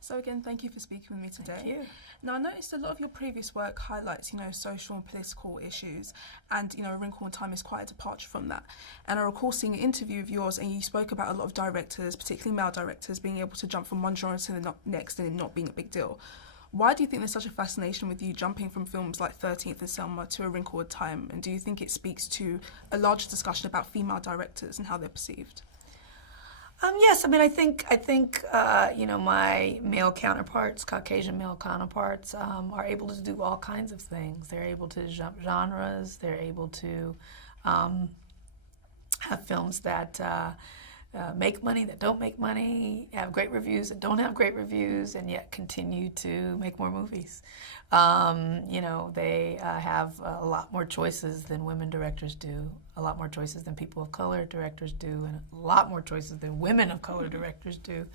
So again, thank you for speaking with me today. Thank you. Now, I noticed a lot of your previous work highlights, social and political issues, and, A Wrinkle in Time is quite a departure from that. And I recall seeing an interview of yours, and you spoke about a lot of directors, particularly male directors, being able to jump from one genre to the next and it not being a big deal. Why do you think there's such a fascination with you jumping from films like 13th and Selma to A Wrinkle in Time? And do you think it speaks to a larger discussion about female directors and how they're perceived? Yes, I think my male counterparts, Caucasian male counterparts, are able to do all kinds of things. They're able to jump genres. They're able to have films that make money, that don't make money, have great reviews, that don't have great reviews, and yet continue to make more movies. They have a lot more choices than women directors do, a lot more choices than people of color directors do, and a lot more choices than women of color directors do.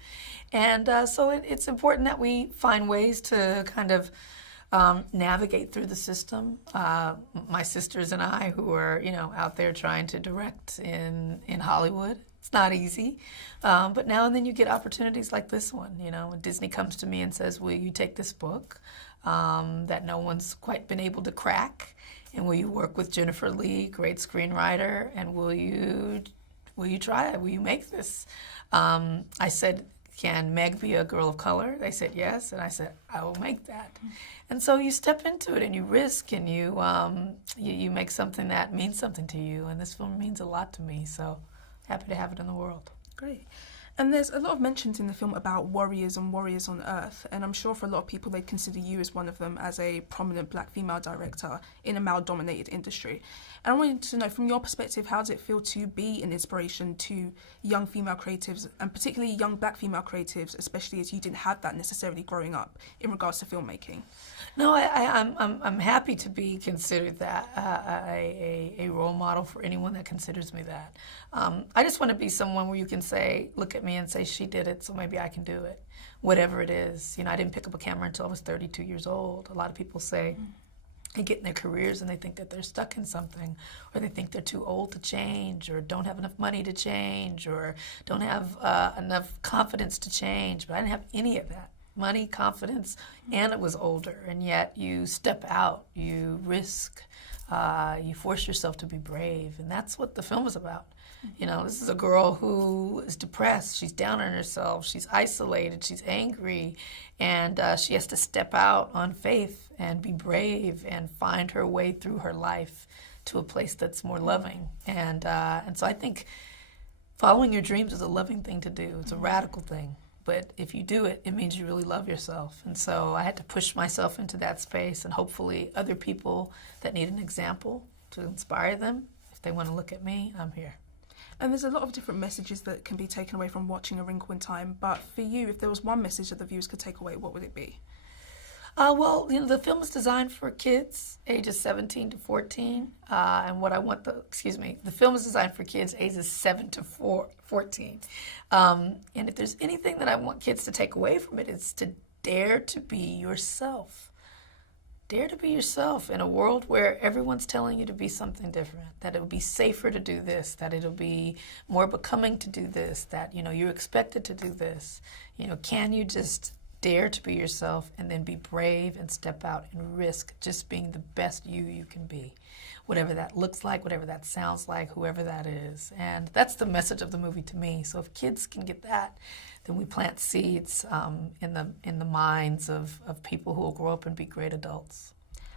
And so it's important that we find ways to kind of navigate through the system. My sisters and I, who are out there trying to direct in Hollywood, it's not easy, but now and then you get opportunities like this one. When Disney comes to me and says, "Will you take this book that no one's quite been able to crack, and will you work with Jennifer Lee, great screenwriter, and will you try it? Will you make this?" I said, "Can Meg be a girl of color?" They said yes, and I said, "I will make that." And so you step into it and you risk and you make something that means something to you, and this film means a lot to me. So happy to have it in the world. Great. And there's a lot of mentions in the film about warriors and warriors on Earth, and I'm sure for a lot of people they consider you as one of them as a prominent black female director in a male-dominated industry. And I wanted to know, from your perspective, how does it feel to be an inspiration to young female creatives, and particularly young black female creatives, especially as you didn't have that necessarily growing up in regards to filmmaking? No, I'm happy to be considered that a role model for anyone that considers me that. I just want to be someone where you can say, look at me and say, she did it, so maybe I can do it, whatever it is. I didn't pick up a camera until I was 32 years old. A lot of people say they get in their careers and they think that they're stuck in something, or they think they're too old to change, or don't have enough money to change, or don't have enough confidence to change. But I didn't have any of that. Money, confidence, and it was older. And yet you step out, you risk, you force yourself to be brave. And that's what the film is about. This is a girl who is depressed. She's down on herself. She's isolated. She's angry. And she has to step out on faith and be brave and find her way through her life to a place that's more loving. And so I think following your dreams is a loving thing to do. It's a radical thing. But if you do it, it means you really love yourself. And so I had to push myself into that space, and hopefully other people that need an example to inspire them, if they want to look at me, I'm here. And there's a lot of different messages that can be taken away from watching A Wrinkle in Time, but for you, if there was one message that the viewers could take away, what would it be? The film is designed for kids ages 17 to 14, and what I want the film is designed for kids ages 7 to 14. And if there's anything that I want kids to take away from it, it's to dare to be yourself. Dare to be yourself in a world where everyone's telling you to be something different, that it'll be safer to do this, that it'll be more becoming to do this, that, you're expected to do this. Can you just dare to be yourself and then be brave and step out and risk just being the best you can be, whatever that looks like, whatever that sounds like, whoever that is. And that's the message of the movie to me. So if kids can get that, then we plant seeds in the minds of people who will grow up and be great adults.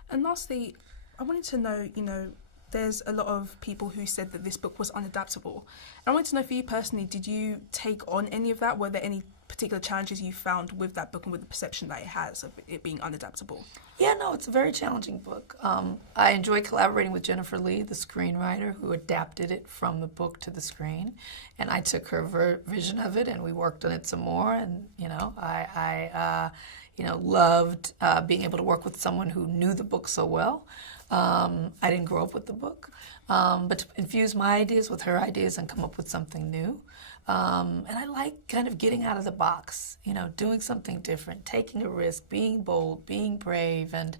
And lastly, I wanted to know, there's a lot of people who said that this book was unadaptable. And I wanted to know, for you personally, did you take on any of that? Were there any particular challenges you found with that book and with the perception that it has of it being unadaptable? Yeah, no, it's a very challenging book. I enjoy collaborating with Jennifer Lee, the screenwriter, who adapted it from the book to the screen. And I took her vision of it and we worked on it some more. And, I loved being able to work with someone who knew the book so well. I didn't grow up with the book, but to infuse my ideas with her ideas and come up with something new. And I like kind of getting out of the box, doing something different, taking a risk, being bold, being brave. And,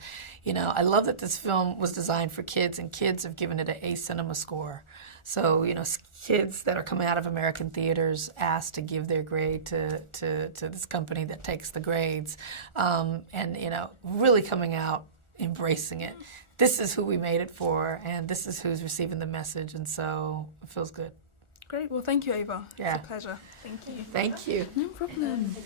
I love that this film was designed for kids, and kids have given it an A cinema score. So, kids that are coming out of American theaters asked to give their grade to this company that takes the grades, and, really coming out, embracing it. This is who we made it for, and this is who's receiving the message, and so it feels good. Great. Well, thank you, Ava. Yeah. It's a pleasure. Thank you. Thank you. No problem.